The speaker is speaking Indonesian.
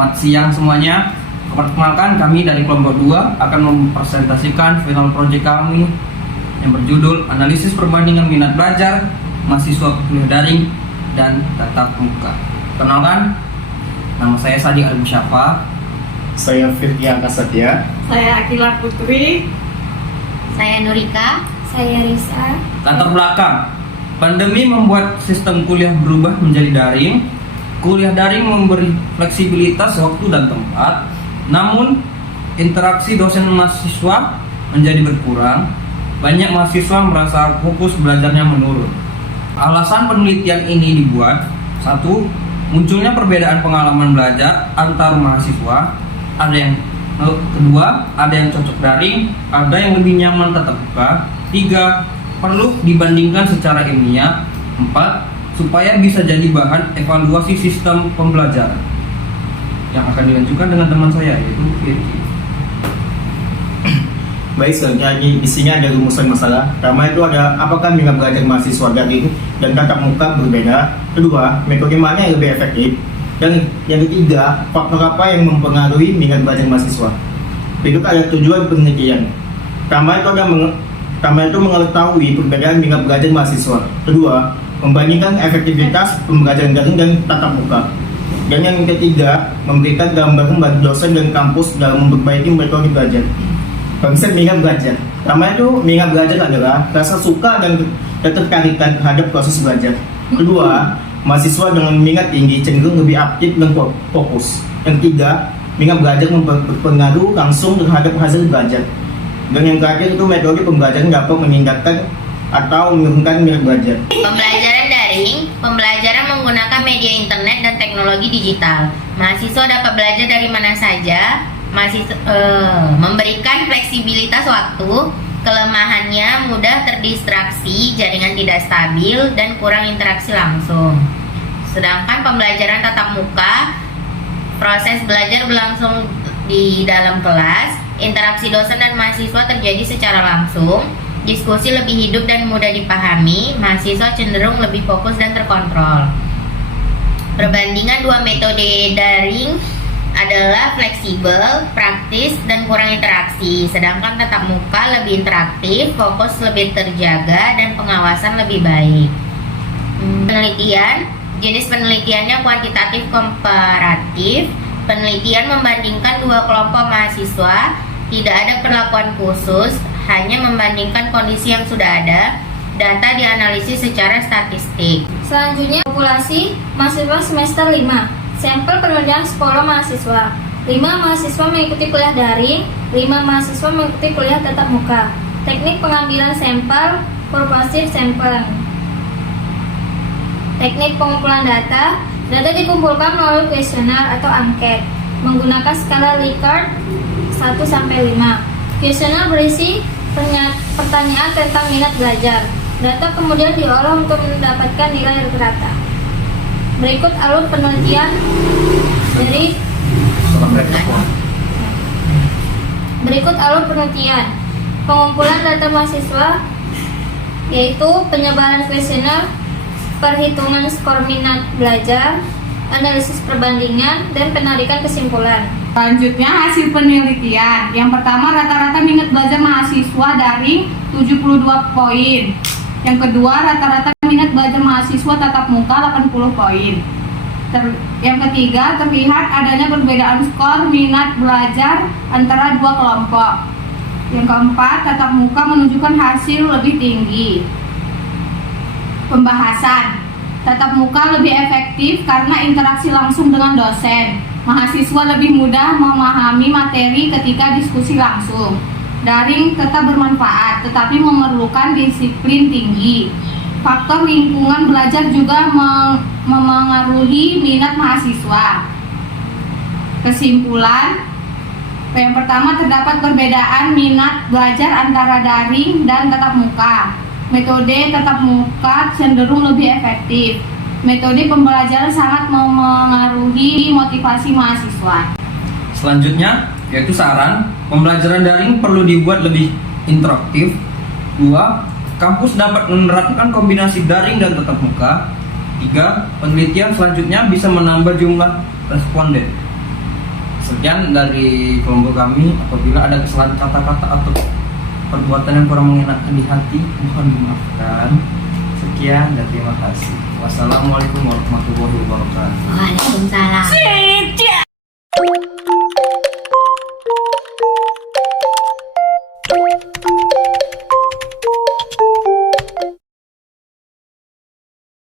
Selamat siang semuanya. Perkenalkan, kami dari kelompok 2 akan mempresentasikan final project kami yang berjudul Analisis Perbandingan Minat Belajar Mahasiswa Kuliah Daring dan Tatap Muka. Kenalkan, nama saya Sadi Al-Musyafa. Saya Firdia Kasatya. Saya Akila Putri. Saya Nurika. Saya Risa. Latar belakang, pandemi membuat sistem kuliah berubah menjadi daring. Kuliah daring memberi fleksibilitas waktu dan tempat, namun interaksi dosen mahasiswa menjadi berkurang. Banyak mahasiswa merasa fokus belajarnya menurun. Alasan penelitian ini dibuat: 1. Munculnya perbedaan pengalaman belajar antar mahasiswa. Kedua, ada yang cocok daring, ada yang lebih nyaman tatap muka. 3. Perlu dibandingkan secara ilmiah. 4. Supaya bisa jadi bahan evaluasi sistem pembelajaran. Yang akan dilanjutkan dengan teman saya, yaitu Firki. Baik, selanjutnya di sini ada rumusan masalah. Pertama itu ada apakah minat belajar mahasiswa daring dan tatap muka berbeda. Kedua, metode mana yang lebih efektif. Dan yang ketiga, faktor apa yang mempengaruhi minat belajar mahasiswa. Berikut ada tujuan penelitian. Pertama itu mengetahui perbedaan minat belajar mahasiswa. Kedua, membandingkan efektivitas pembelajaran daring dan tatap muka. Dan yang ketiga, memberikan gambaran bagi dosen dan kampus dalam memperbaiki metode belajar. Konsep minat belajar. Pertama itu minat belajar adalah rasa suka dan ketertarikan terhadap proses belajar. Kedua, mahasiswa dengan minat tinggi cenderung lebih aktif dan fokus. Yang ketiga, minat belajar berpengaruh langsung terhadap hasil belajar. Dan yang terakhir itu metode pembelajaran dapat meningkatkan atau menurunkan minat belajar. Pembelajaran daring, pembelajaran menggunakan media internet dan teknologi digital. Mahasiswa dapat belajar dari mana saja. Memberikan fleksibilitas waktu. Kelemahannya mudah terdistraksi, jaringan tidak stabil, dan kurang interaksi langsung. Sedangkan pembelajaran tatap muka, proses belajar berlangsung di dalam kelas. Interaksi dosen dan mahasiswa terjadi secara langsung. Diskusi lebih hidup dan mudah dipahami. Mahasiswa cenderung lebih fokus dan terkontrol. Perbandingan dua metode daring adalah fleksibel, praktis, dan kurang interaksi. Sedangkan tatap muka lebih interaktif, fokus lebih terjaga, dan pengawasan lebih baik. Penelitian, jenis penelitiannya kuantitatif komparatif. Penelitian membandingkan dua kelompok mahasiswa. Tidak ada perlakuan khusus, hanya membandingkan kondisi yang sudah ada. Data dianalisis secara statistik. Selanjutnya, populasi mahasiswa semester 5. Sampel penelitian 10 mahasiswa. 5 mahasiswa mengikuti kuliah daring, 5 mahasiswa mengikuti kuliah tatap muka. Teknik pengambilan sampel, purposive sampling. Teknik pengumpulan data. Data dikumpulkan melalui kuesioner atau angket menggunakan skala Likert 1-5. Kuesioner berisi pertanyaan tentang minat belajar. Data kemudian diolah untuk mendapatkan nilai rata-rata. Berikut alur penelitian pengumpulan data mahasiswa, yaitu penyebaran kuesioner, perhitungan skor minat belajar, analisis perbandingan, dan penarikan kesimpulan. Selanjutnya hasil penelitian. Yang pertama, rata-rata minat belajar mahasiswa daring 72 poin. Yang kedua, rata-rata minat belajar mahasiswa tatap muka 80 poin. Yang ketiga, terlihat adanya perbedaan skor minat belajar antara dua kelompok. Yang keempat, tatap muka menunjukkan hasil lebih tinggi. Pembahasan. Tatap muka lebih efektif karena interaksi langsung dengan dosen. Mahasiswa lebih mudah memahami materi ketika diskusi langsung. Daring tetap bermanfaat, tetapi memerlukan disiplin tinggi. Faktor lingkungan belajar juga memengaruhi minat mahasiswa. Kesimpulan, yang pertama, terdapat perbedaan minat belajar antara daring dan tatap muka. Metode tatap muka cenderung lebih efektif. Metode pembelajaran sangat memengaruhi motivasi mahasiswa. Selanjutnya, yaitu saran, pembelajaran daring perlu dibuat lebih interaktif. 2. Kampus dapat menerapkan kombinasi daring dan tatap muka. 3. Penelitian selanjutnya bisa menambah jumlah responden. Sekian dari kelompok kami. Apabila ada kesalahan kata-kata atau perbuatan yang kurang mengenakan di hati, mohon dimaafkan. Sekian dan terima kasih. Wassalamualaikum warahmatullahi wabarakatuh. Waalaikumsalam. Sit.